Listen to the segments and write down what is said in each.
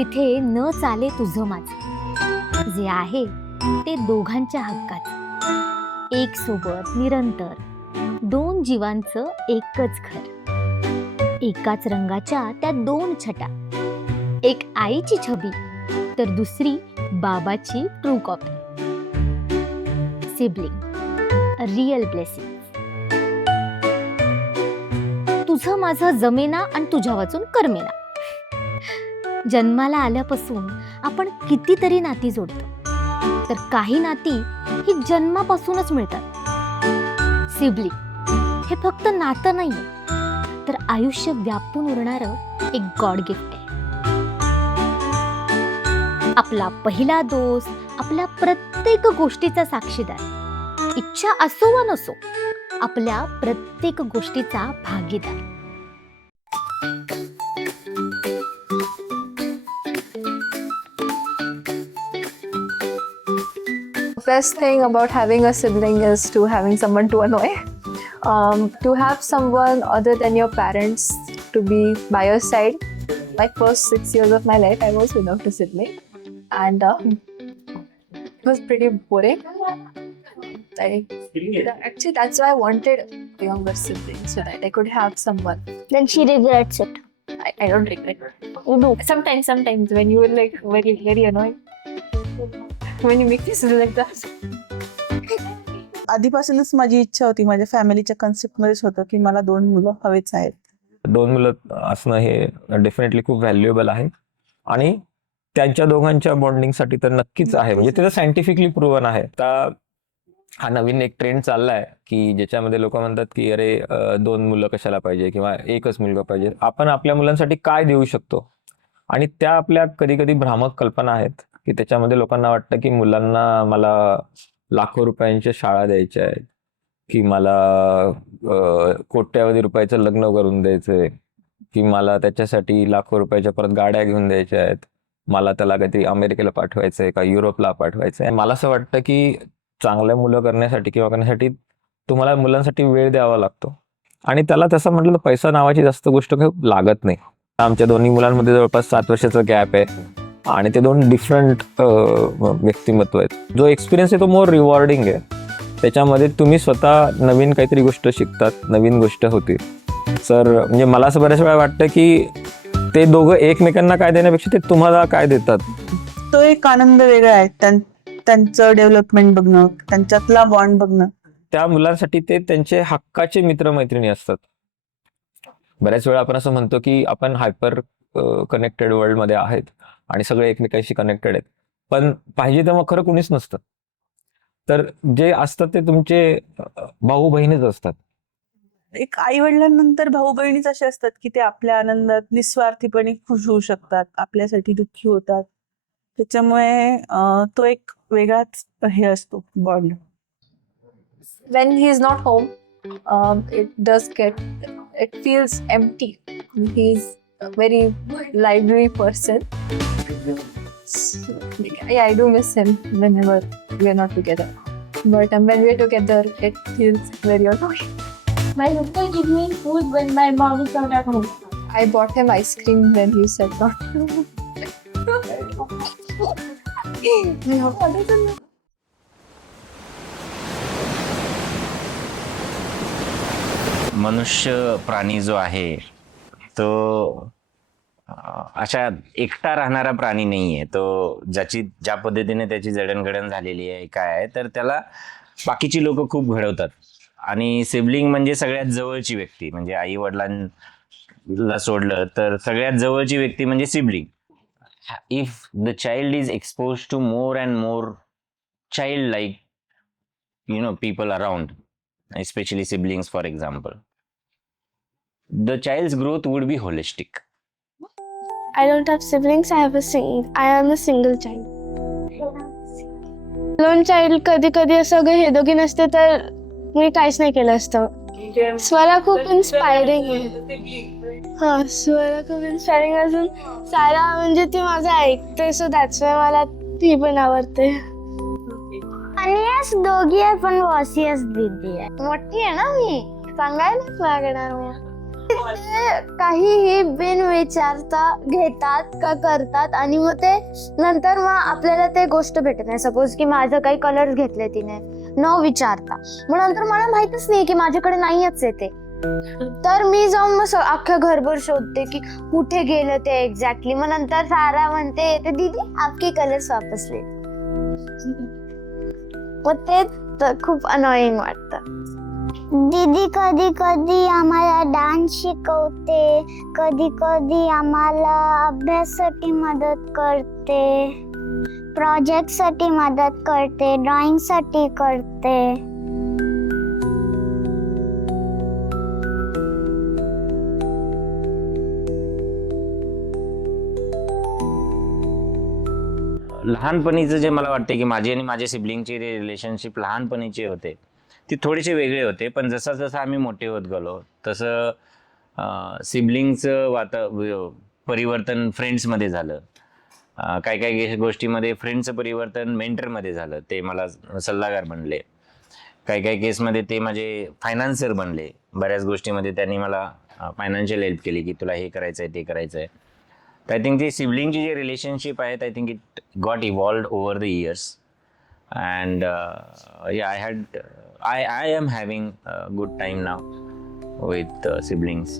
तिथे न चाले तुझं माझं, जे आहे ते दोघांच्या हक्काचं, एक सोबत निरंतर, दोन जीवांचं एकच घर, एकाच रंगाच्या त्या दोन छटा, एक आईची छबी तर दुसरी बाबाची true copy. Sibling, a real blessing. तुझं माझं जमेना आणि तुझ्या वाचून करमेना. जन्माला आल्यापासून आपण कितीतरी नाती जोडतो, तर काही नाती ही जन्मापासूनच मिळतात. सिबलिंग हे फक्त नातं नाहीये, तर आयुष्य व्यापून उरणारं एक गॉड गिफ्ट आहे. आपला पहिला दोस्त, आपल्या प्रत्येक गोष्टीचा साक्षीदार, इच्छा असो वा नसो, आपल्या प्रत्येक गोष्टीचा भागीदार. Best thing about having a sibling is to having someone to annoy. To have someone other than your parents to be by your side. My first 6 years of my life, I was without a sibling, and it was pretty boring. Actually, that's why I wanted a younger sibling, so that I could have someone. Then she regrets it. I don't regret it. You do. Sometimes when you were like very annoying, when you make decisions like that. आधीपासूनच माझी इच्छा होती, माझ्या फॅमिलीच्या कन्सेप्टमध्येच होतं की मला 2 मुलं हवेच आहेत. 2 मुलं असणं हे डेफिनेटली खूप व्हॅल्युएबल आहे आणि त्यांच्या दोघांच्या बॉन्डिंगसाठी तर नक्कीच आहे. म्हणजे ते तर सायंटिफिकली प्रूव्हन आहे. आता हा नवीन एक ट्रेंड चाललाय की ज्याच्यामध्ये लोक म्हणतात की अरे 2 मुलं कशाला पाहिजे किंवा एकच मुलगा पाहिजे. आपण आपल्या मुलांसाठी काय देऊ शकतो, आणि त्या आपल्या कधी कधी भ्रामक कल्पना आहेत की त्याच्यामध्ये लोकांना वाटतं की मुलांना मला लाखो रुपयांच्या शाळा द्यायच्या आहेत, की मला कोट्यावधी रुपयाचं लग्न करून द्यायचंय, की मला त्याच्यासाठी लाखो रुपयाच्या परत गाड्या घेऊन द्यायच्या आहेत, मला त्याला काहीतरी अमेरिकेला पाठवायचंय का युरोपला पाठवायचंय. मला असं वाटतं की चांगल्या मुलं करण्यासाठी किंवा करण्यासाठी तुम्हाला मुलांसाठी वेळ द्यावा लागतो, आणि त्याला तसं म्हटलं तर पैसा नावाची जास्त गोष्ट काही लागत नाही. आमच्या दोन्ही मुलांमध्ये जवळपास 7 वर्षाचा गॅप आहे आणि ते 2 डिफरंट व्यक्तिमत्व आहेत. जो एक्सपिरियन्स आहे तो मोर रिवॉर्डिंग आहे. त्याच्यामध्ये तुम्ही स्वतः नवीन काहीतरी गोष्ट शिकतात, नवीन गोष्ट होती. सर म्हणजे मला असं बऱ्याच वेळा वाटतं की ते दोघं एकमेकांना काय देण्यापेक्षा ते तुम्हाला काय देतात, तो एक आनंद वेगळा आहे. त्यांचं डेव्हलपमेंट बघणं, त्यांच्यातला बॉन्ड बघणं. त्या मुलांसाठी ते त्यांचे हक्काचे मित्रमैत्रिणी असतात. बऱ्याच वेळा आपण असं म्हणतो की आपण हायपर कनेक्टेड वर्ल्ड मध्ये आहेत आणि सगळे एकमेकांशी कनेक्टेड आहेत, पण पाहिजे तेव्हा खरं कुणीच नसतं. तर जे असतात ते तुमचे भाऊ बहिणीच असतात. एक आई वडिलांनंतर भाऊ बहिणीच असे असतात की ते आपल्या आनंदात निस्वार्थीपणे खुश होऊ शकतात, आपल्यासाठी दुःखी होतात. त्याच्यामुळे तो एक वेगळाच हे असतो bond. When he is not home, it feels empty. He's a very lively person. Yeah, I do miss him whenever we are not together. But when we are together, it feels very annoying. My sister gives me food when my mom is not at home. I bought him ice cream when he said not. मनुष्य प्राणी जो आहे तो अशा एकटा राहणारा प्राणी नाहीये. तो ज्या पद्धतीने त्याची जडणघडण झालेली आहे काय आहे, तर त्याला बाकीची लोक खूप घडवतात. आणि सिबलिंग म्हणजे सगळ्यात जवळची व्यक्ती, म्हणजे आई वडिलांना सोडलं तर सगळ्यात जवळची व्यक्ती म्हणजे sibling. If the child is expose to more and more child like people around, especially siblings for example, the child's growth would be holistic. I don't have siblings. I am a single child. Lone child कधी कधी असं हे दोघी नसते तर मी काहीच नाही केलं असतं. स्वरा खूप इन्स्पायरिंग आहे. स्वरा खूप इन्स्पायरिंग असून सारा म्हणजे ती माझं ऐकते, सो दॅट्स वाय मला ती पण आवडते. आणि यास दोघी आहे पण वॉसियस दीदी आहे. मोठी आहे ना मी, सांगायलाच लागणार मी. ते काहीही बिन विचारता घेतात का करतात आणि मग ते नंतर मग आपल्याला ते गोष्ट भेटत नाही. सपोज की माझं काही कलर्स घेतले तिने न विचारता, मग नंतर मला माहितच नाही की माझ्याकडे नाहीच आहे ते, तर मी जाऊन मग अख्खं घरभर शोधते की कुठे गेलं ते एक्झॅक्टली. मग नंतर सारा म्हणते ते दीदी आपके कलर्स वापस ले. मग ते खूप अनॉइंग वाटतं. दीदी कधी कधी आम्हाला डान्स शिकवते, कधी कधी आम्हाला अभ्यासासाठी मदत करते, प्रोजेक्टसाठी मदत करते, ड्रॉइंगसाठी करते. लहानपणीचं जे मला वाटते की माझी आणि माझ्या सिबलिंगची रिलेशनशिप लहानपणीचे होते ती थोडेसे वेगळे होते, पण जसं जसं आम्ही मोठे होत गेलो तसं सिबलिंगचं परिवर्तन फ्रेंड्समध्ये झालं. काही काही गोष्टीमध्ये फ्रेंडचं परिवर्तन मेंटरमध्ये झालं, ते मला सल्लागार बनले. काही काही केसमध्ये ते माझे फायनान्सर बनले. बऱ्याच गोष्टीमध्ये त्यांनी मला फायनान्शियल हेल्प केली की तुला हे करायचं आहे ते करायचं आहे. तर आय थिंक ती सिबलिंगची जी रिलेशनशिप आहेत I think it got evolved over the years and I am having a good time now with siblings.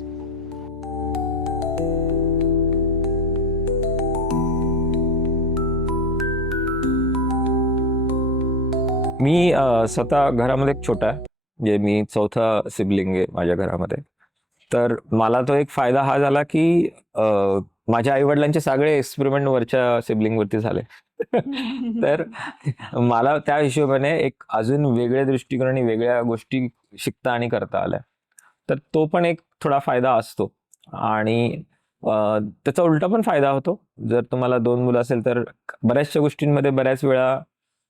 मी स्वतः घरामध्ये एक छोटा आहे, म्हणजे मी चौथा सिबलिंग आहे माझ्या घरामध्ये. तर मला तो एक फायदा हा झाला की माझ्या आईवडिलांचे सगळे एक्सपेरिमेंट वरच्या सिबलिंगवरती झाले. तर मला त्या हिशोबाने एक अजून वेगळ्या दृष्टिकोन आणि वेगळ्या गोष्टी शिकता आणि करता आल्या. तर तो पण एक थोडा फायदा असतो. आणि त्याचा उलटा पण फायदा होतो. जर तुम्हाला 2 मुलं असेल तर बऱ्याचशा गोष्टींमध्ये बऱ्याच वेळा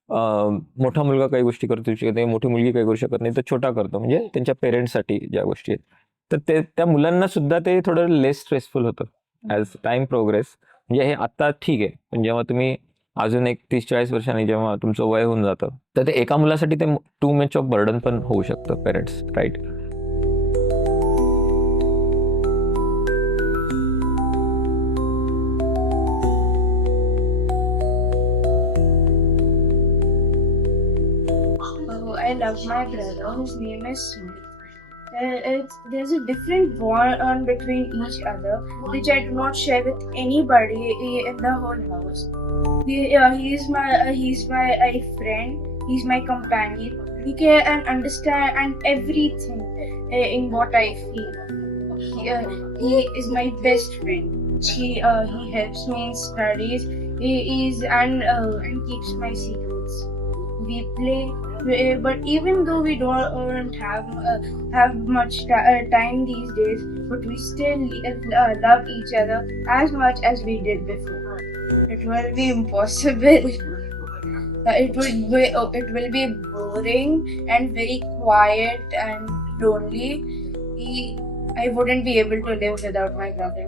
मोठा मुलगा काही गोष्टी करतो शकत नाही, मोठी मुलगी काही करू शकत नाही, तर छोटा करतो. म्हणजे त्यांच्या पेरेंट्ससाठी ज्या गोष्टी आहेत तर ते त्या मुलांना सुद्धा ते थोडं लेस स्ट्रेसफुल होतं ॲज टाइम प्रोग्रेस. म्हणजे हे आत्ता ठीक आहे, पण जेव्हा तुम्ही अजून एक 30-40 वर्षांनी जेव्हा तुमचं वय होऊन जातं तर ते एका मुलासाठी ते टू मच ऑफ बर्डन पण होऊ शकतं parents, right? I love my brother, whose name is Smith. There's a different bond between each other, which I do not share with anybody in the whole house. He's my friend. He's my companion. He can understand and everything in what I feel. He is my best friend. He helps me in studies. He is and keeps my secrets. We play. But even though we don't have much time these days, but we still love each other as much as we did before. It will be impossible. It will be boring and very quiet and lonely. I wouldn't be able to live without my brother.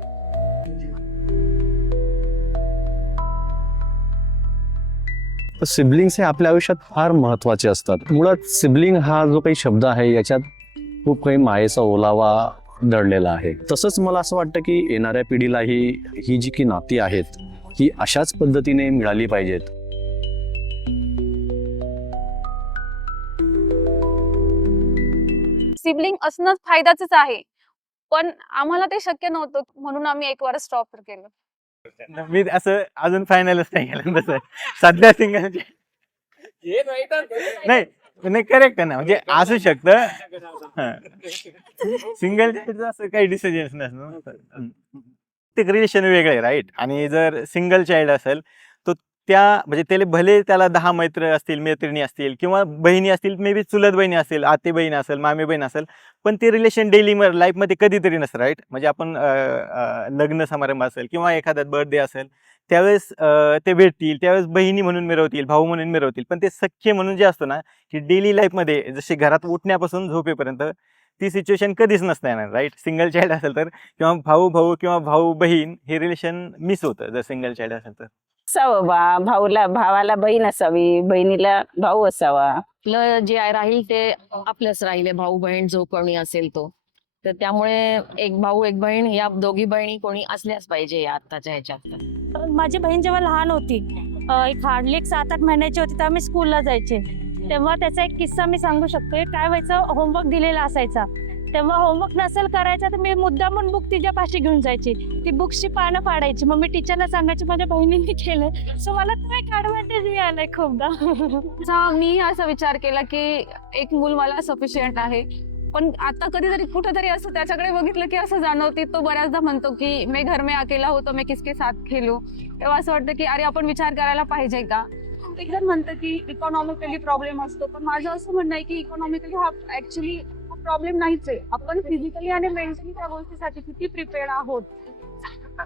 Siblings हे आपल्या आयुष्यात फार महत्त्वाचे असतात. मुळात sibling हा जो काही शब्द आहे याच्यात खूप काही मायेचा ओलावा दडलेला आहे. तसंच मला असं वाटतं की येणाऱ्या पिढीलाही ही जी की नाती आहेत ही अशाच पद्धतीने मिळाली पाहिजेत. सिबलिंग असणं फायद्याचंच आहे, पण आम्हाला ते शक्य नव्हतं म्हणून आम्ही एक वार स्टॉप केलं. मी असं अजून फायनलच नाही केलं तसं सध्या सिंगल नाही करेक्ट आहे ना, म्हणजे असू शकतं सिंगल असं काही डिसिजन्स नसतं, ते रिलेशन वेगळे राईट. आणि जर सिंगल चाइल्ड असेल तर त्या म्हणजे त्याला भले त्याला 10 मैत्र असतील, मैत्रिणी असतील किंवा बहिणी असतील, मे बी चुलत बहिणी असतील, आते बहीण असेल, मामी बहीण असेल, पण ते रिलेशन डेली लाईफमध्ये कधीतरी नसतं राईट. म्हणजे आपण लग्न समारंभ असेल किंवा एखादा बर्थडे असेल त्यावेळेस ते भेटतील, त्यावेळेस बहिणी म्हणून मिरवतील, भाऊ म्हणून मिरवतील, पण ते सख्खे म्हणून जे असतं ना की डेली लाईफमध्ये जसे घरात उठण्यापासून झोपेपर्यंत ती सिच्युएशन कधीच नसता येणार राईट. सिंगल चाइल्ड असेल तर किंवा भाऊ किंवा भाऊ बहीण हे रिलेशन मिस होतं जर सिंगल चाइल्ड असेल तर. असावं भावाला बहीण असावी, बहिणीला भाऊ असावा. आपलं जे राहील ते आपलंच राहिले, भाऊ बहीण जो कोणी असेल तो. तर त्यामुळे एक भाऊ एक बहीण या दोघी बहिणी कोणी असल्याच पाहिजे या आत्ताच्या ह्याच्यात. माझी बहीण जेव्हा लहान होती, एक हार्डली 7-8 महिन्याची होती, तेव्हा मी स्कूलला जायचे. तेव्हा त्याचा एक किस्सा मी सांगू शकते. काय व्हायचं, होमवर्क दिलेला असायचा, तेव्हा होमवर्क नसेल करायचा तर मी मुद्दामून बुक तिच्या पाशी घेऊन जायची. ती बुक्सची पानं फाडायची, मग मी टीचरला सांगायची माझ्या बहिणीने केलं. सो मला तो एक ॲडव्हान्टेज मिळालाय खूपदा. मी असा विचार केला की एक मूल मला सफिशियंट आहे, पण आता कधीतरी कुठेतरी असं त्याच्याकडे बघितलं की असं जाणवते. तो बऱ्याचदा म्हणतो की मैं घर में अकेला हो तो मैं किसके साथ खेलू. तेव्हा असं वाटतं की अरे आपण विचार करायला पाहिजे का. एक जण म्हणतं की इकॉनॉमिकली प्रॉब्लेम असतो, पण माझं असं म्हणणं आहे की इकॉनॉमिकली हा ऍक्च्युली प्रॉब्लेम नाहीच आहे. आपण फिजिकली आणि मेंटली त्या गोष्टीसाठी किती प्रिपेअर्ड आहोत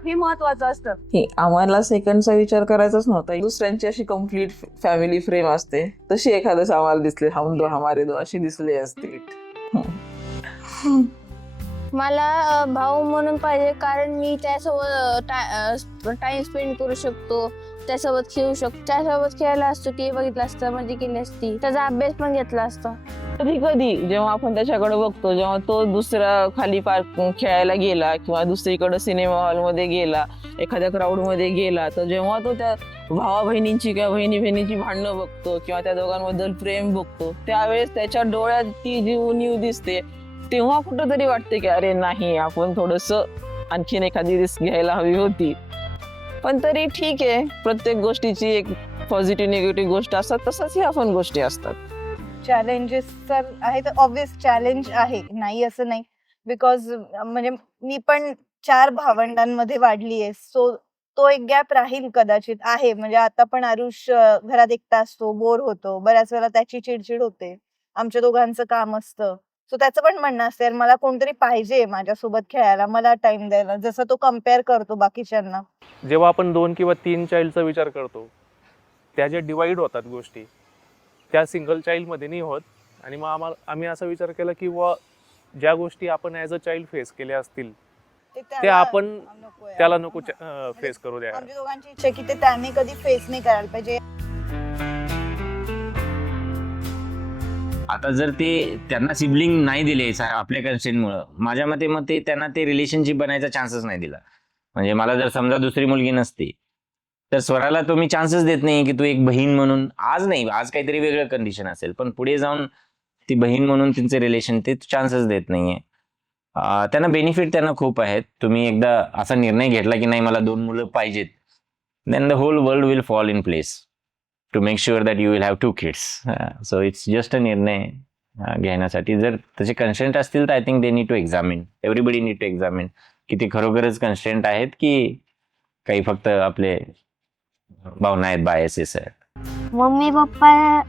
हे महत्वाचं असतं. आम्हाला सेकंडचा विचार करायचाच नव्हता. दुसऱ्यांची अशी कम्प्लीट फॅमिली फ्रेम असते तशी एखादं आम्हाला दिसले, हम दो हमारे दो अशी दिसली असते. मला भाऊ म्हणून पाहिजे, कारण मी त्यासोबत टाइम स्पेंड करू शकतो, त्यासोबत खेळू शकतो. त्यासोबत खेळायला असतो की बघितलं असतं, मजा केली असती, त्याचा अभ्यास पण घेतला असता. कधी कधी जेव्हा आपण त्याच्याकडे बघतो, जेव्हा तो दुसरा खाली पार्क खेळायला गेला किंवा दुसरीकडे सिनेमा हॉलमध्ये गेला, एखाद्या क्राऊडमध्ये गेला, तर जेव्हा तो त्या भावा बहिणींची किंवा बहिणी बहिणीची भांडणं बघतो किंवा त्या दोघांबद्दल प्रेम बघतो, त्यावेळेस त्याच्या डोळ्यात ती जी उणीव दिसते, तेव्हा कुठंतरी वाटते की अरे नाही, आपण थोडंसं आणखीन एखादी रिस्क घ्यायला हवी होती. पण तरी ठीक आहे, प्रत्येक गोष्टीची एक पॉझिटिव्ह निगेटिव्ह गोष्ट असतात, तसंच ह्या पण गोष्टी असतात. चॅलेंजेस तर आहे, तर ऑब्विस चॅलेंज आहे, नाही असं नाही. बिकॉज म्हणजे मी पण 4 भावंडांमध्ये वाढली आहे, सो तो एक गॅप राहील कदाचित आहे. म्हणजे आता पण आरुष घरात एकटा असतो, बोर होतो, बऱ्याच वेळेला त्याची चिडचिड होते, आमच्या दोघांचं काम असतं. सो त्याचं पण म्हणणं असतं मला कोणतरी पाहिजे माझ्यासोबत खेळायला, मला टाइम द्यायला, जसं तो कम्पेअर करतो बाकीच्यांना. जेव्हा आपण 2 किंवा 3 चाइल्डचा विचार करतो, त्या ज्या डिवाइड होतात गोष्टी, त्या सिंगल चाइल्डमध्ये नाही होत. आणि मग आम्ही असा विचार केला की ज्या गोष्टी आपण ॲज अ चाइल्ड फेस केल्या असतील ते आपण त्याला नको फेस करू द्या. आमच्या दोघांची इच्छा की ते त्याने कधी फेस नाही करायला पाहिजे. आता जर ते त्यांना सिबलिंग नाही दिले आपल्या कन्सेंटमुळं, माझ्या मते त्यांना ते रिलेशनशिप बनायचा चान्सच नाही दिला. म्हणजे मला जर समजा दुसरी मुलगी नसती तर स्वराला तो मी चान्सच देत नाही की तू एक बहीण म्हणून, आज नाही, आज काहीतरी वेगळं कंडिशन असेल, पण पुढे जाऊन ती बहीण म्हणून त्यांचे रिलेशन ते चान्सच देत नाहीये. त्यांना बेनिफिट त्यांना खूप आहेत. तुम्ही एकदा असा निर्णय घेतला की नाही मला 2 मुलं पाहिजेत, then the whole world will fall in place to make sure that you will have 2 kids. So it's just a निर्णय घेण्यासाठी जर त्याचे कन्सेंट असतील तर I think they need to examine, everybody need to examine की ते खरोखरच consent आहेत की काही फक्त आपले भावना आहेत, बायसेस आहेत. मम्मी पप्पा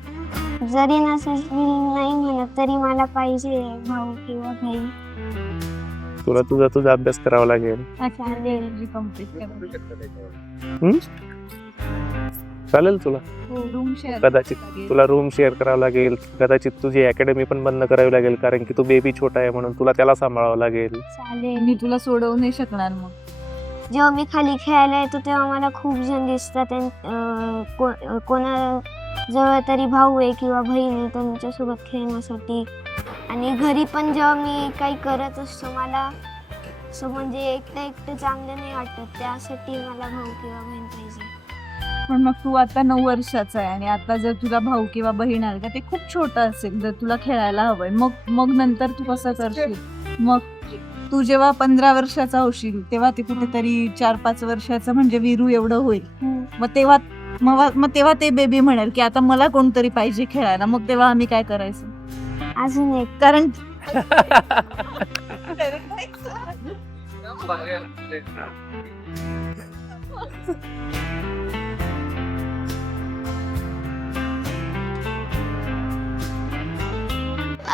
जरी नाही म्हणत तरी मला पाहिजे भाऊ किंवा बहीण. तुला तुझा अभ्यास करावा लागेल. चालेल तुला, कदाचित तुला रूम शेअर करावं लागेल, कदाचित तुझी अकॅडमी पण बंद करावी लागेल, कारण की तू बेबी छोटा आहे म्हणून तुला त्याला सांभाळावं लागेल. चालेल. मी तुला सोडवू नाही शकणार. मग जेव्हा मी खाली खेळायला येतो तेव्हा मला खूप जण दिसतात, कोणा जवळ तरी भाऊ आहे किंवा बहीण आहे त्यांच्यासोबत खेळण्यासाठी. आणि घरी पण जेव्हा मी काही करत असतो मला असं म्हणजे एकटं चांगलं नाही वाटत, त्यासाठी मला भाऊ किंवा बहीण पाहिजे. पण मग तू आता 9 वर्षाचा आहे आणि आता जर तुला भाऊ किंवा बहीण आली का ते खूप छोटं असेल, जर तुला खेळायला हवंय, मग नंतर तू कसं करशील? मग तू जेव्हा 15 वर्षाचा होशील तेव्हा ते कुठेतरी 4-5 वर्षाचं म्हणजे वीरू एवढं होईल. मग तेव्हा ते बेबी म्हणेल की आता मला कोणतरी पाहिजे खेळायला. मग तेव्हा आम्ही काय करायचं? अजून एक कारण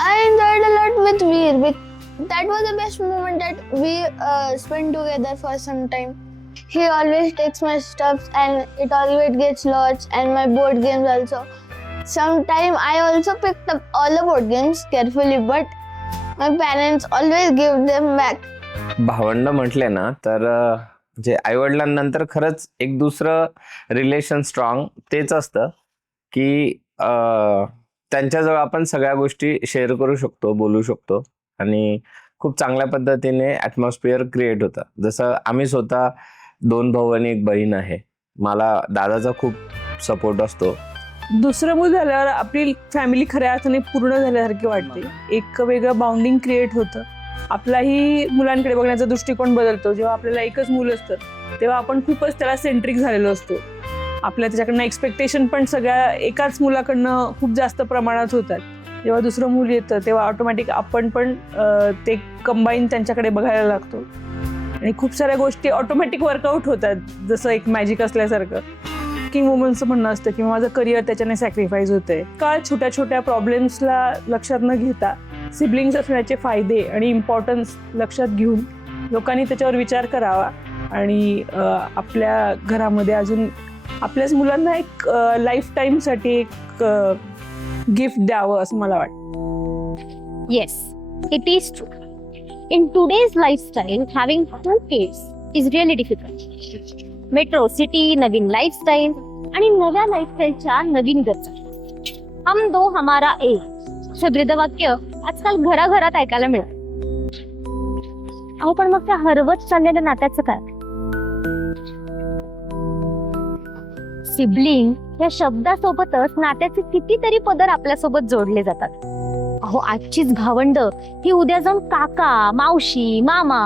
I enjoyed a lot with Veer. That was the best moment that we spent together for some time. He always takes my stuff and it always gets lost, and my board games also. Sometime I also picked up all the board games carefully, but my parents always give them back. भावंड म्हटले ना तर जे आईवडिलांनंतर खरंच एक दुसरं relation strong तेच असतं की त्यांच्याजवळ आपण सगळ्या गोष्टी शेअर करू शकतो, बोलू शकतो आणि खूप चांगल्या पद्धतीने ॲटमॉस्फिअर क्रिएट होतं. जसं आम्ही स्वतः 2 भाऊ आणि 1 बहीण आहे. मला दादाचा खूप सपोर्ट असतो. दुसरं मूल झाल्यावर आपली फॅमिली खऱ्या अर्थाने पूर्ण झाल्यासारखी वाटते. एक वेगळं बाउंडिंग क्रिएट होतं. आपलाही मुलांकडे बघण्याचा दृष्टिकोन बदलतो. जेव्हा आपल्याला एकच मूल असतं तेव्हा आपण खूपच त्याला सेंट्रिक झालेलो असतो. आपल्या त्याच्याकडनं एक्सपेक्टेशन पण सगळ्या एकाच मुलाकडनं खूप जास्त प्रमाणात होतात. जेव्हा दुसरं मूल येतं तेव्हा ऑटोमॅटिक आपण पण ते कंबाईन त्यांच्याकडे बघायला लागतो आणि खूप साऱ्या गोष्टी ऑटोमॅटिक वर्कआउट होतात. जसं एक मॅजिक असल्यासारखं. वर्किंग वुमन्सचं म्हणणं असतं की माझं करिअर त्याच्याने सॅक्रिफाईस होतंय. का छोट्या छोट्या प्रॉब्लेम्सला लक्षात न घेता सिबलिंग्स असण्याचे फायदे आणि इम्पॉर्टन्स लक्षात घेऊन लोकांनी त्याच्यावर विचार करावा आणि आपल्या घरामध्ये अजून आपल्याच मुलांना एक लाईफ टाईमसाठी एक गिफ्ट द्यावं असं मला वाटतं. Yes, it is true. In today's lifestyle, having 2 kids is really difficult. Metro city, Naveen lifestyle आणि नव्या लाईफस्टाईलच्या नवीन गरजा. हम दो हमारा एक असं ब्रीदवाक्य आजकाल घराघरात ऐकायला मिळतं. अहो पण मग त्या हरवत चाललेल्या नात्याचं काय? सिबलिंग या शब्दासोबतच नात्याचे कितीतरी पदर आपल्यासोबत जोडले जातात. अहो आजचीच भावंड ही उद्या जाऊन काका, मावशी, मामा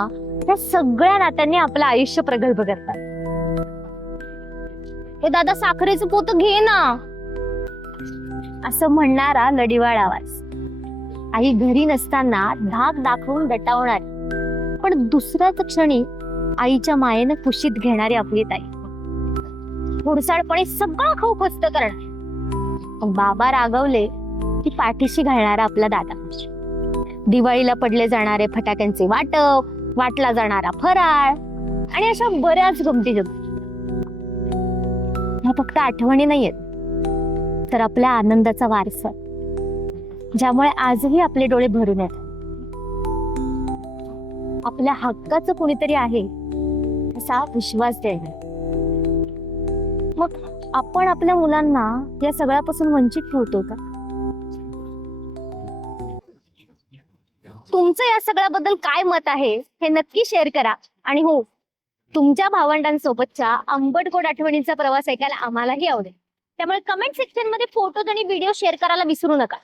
या सगळ्या नात्यांनी आपलं आयुष्य प्रगल्भ करतात. हे दादा साखरेचं पोत घे ना असं म्हणणारा लढीवाळ आवाज. आई घरी नसताना धाक दाखवून दटावणार पण दुसऱ्याच क्षणी आईच्या मायेनं कुशीत घेणारी आपली ताई. हुडसाळपणे सगळं खाऊ फस्त करणार. बाबा रागवले की पाठीशी घालणारा आपला दादा. दिवाळीला पडले जाणारे फटाक्यांचे वाटप, वाटला जाणारा फराळ आणि अशा बऱ्याच गमती जमती. ह्या फक्त आठवणी नाहीयेत तर आपल्या आनंदाचा वारसा ज्यामुळे आजही आपले डोळे भरून येतात. आपल्या हक्काचं कोणीतरी आहे असा विश्वास द्यायला. मग आपण आपल्या मुलांना या सगळ्यापासून वंचित ठेवतो का? तुमचं या सगळ्याबद्दल काय मत आहे हे नक्की शेअर करा. आणि हो, तुमच्या भावंडांसोबतच्या आंबट गोड आठवणींचा प्रवास ऐकायला आम्हालाही आवडेल. त्यामुळे कमेंट सेक्शन मध्ये फोटोज आणि व्हिडिओ शेअर करायला विसरू नका.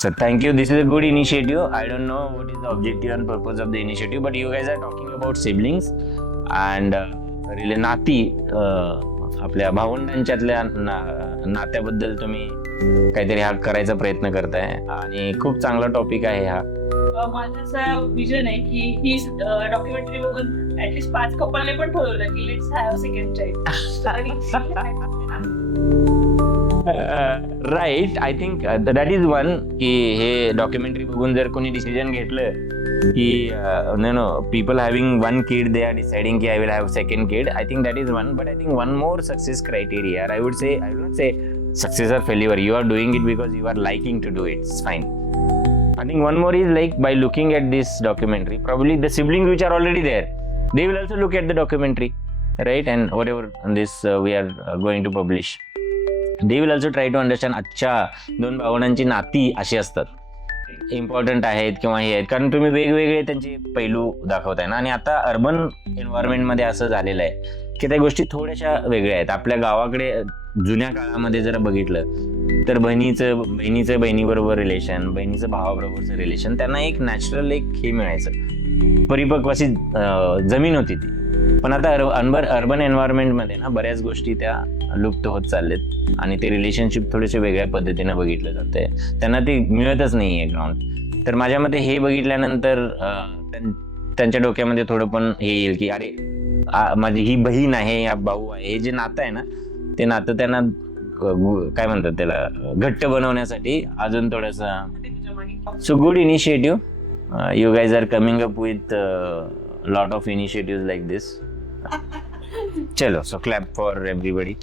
So thank you. This is a good initiative. I don't know what is the objective and purpose of the initiative, but you guys are talking about siblings and really नाती, आपल्या भावंडांच्यातल्या नात्याबद्दल तुम्ही काहीतरी हा करायचा प्रयत्न करताय आणि खूप चांगला टॉपिक आहे हा. माझं असं विजन आहे की ही डॉक्युमेंटरी बघून ऍटलीस्ट 5 कपलने पण ठरवलं की let's have second child. Right. I think that is one की हे डॉक्युमेंटरी बघून जर कोणी डिसिजन घेतलं की no people having 1 kid they are deciding की I will have second kid. I think that is one. But I think one more success criteria, I would not say success or failure, you are doing it because you are liking to do it, it's fine. I think one more is like by looking at this documentary, probably the siblings which are already there, they will also look at the documentary, right? And whatever this we are going to publish, they will also try to understand, अच्छा 2 भावंडांची नाती अशी असतात, important आहेत किंवा हे आहेत, कारण तुम्ही वेगवेगळे त्यांचे पैलू दाखवताय ना. आणि आता अर्बन एन्व्हायरमेंटमध्ये असं झालेलं आहे की त्या गोष्टी थोड्याशा वेगळ्या आहेत. आपल्या गावाकडे जुन्या काळामध्ये जर बघितलं तर बहिणीचं बहिणीबरोबर रिलेशन, बहिणीचं भावाबरोबरचं रिलेशन, त्यांना एक नॅचरल एक हे मिळायचं, परिपक्व अशी जमीन होती ती. पण आता अर्बन एन्व्हायरमेंटमध्ये ना बऱ्याच गोष्टी त्या लुप्त होत चाललेत आणि ते रिलेशनशिप थोडेसे वेगळ्या पद्धतीने बघितलं जाते, त्यांना ते मिळतच नाही आहे ग्राउंड. तर माझ्या मते हे बघितल्यानंतर त्यांच्या डोक्यामध्ये थोडं पण हे येईल की अरे माझी ही बहीण आहे या भाऊ आहे, हे जे नातं आहे ना ते नातं त्यांना काय म्हणतात त्याला घट्ट बनवण्यासाठी अजून थोडंसं. So good initiative. You guys are coming up with lot of initiative like this. चलो, सो क्लॅप फॉर एव्हरीबडी.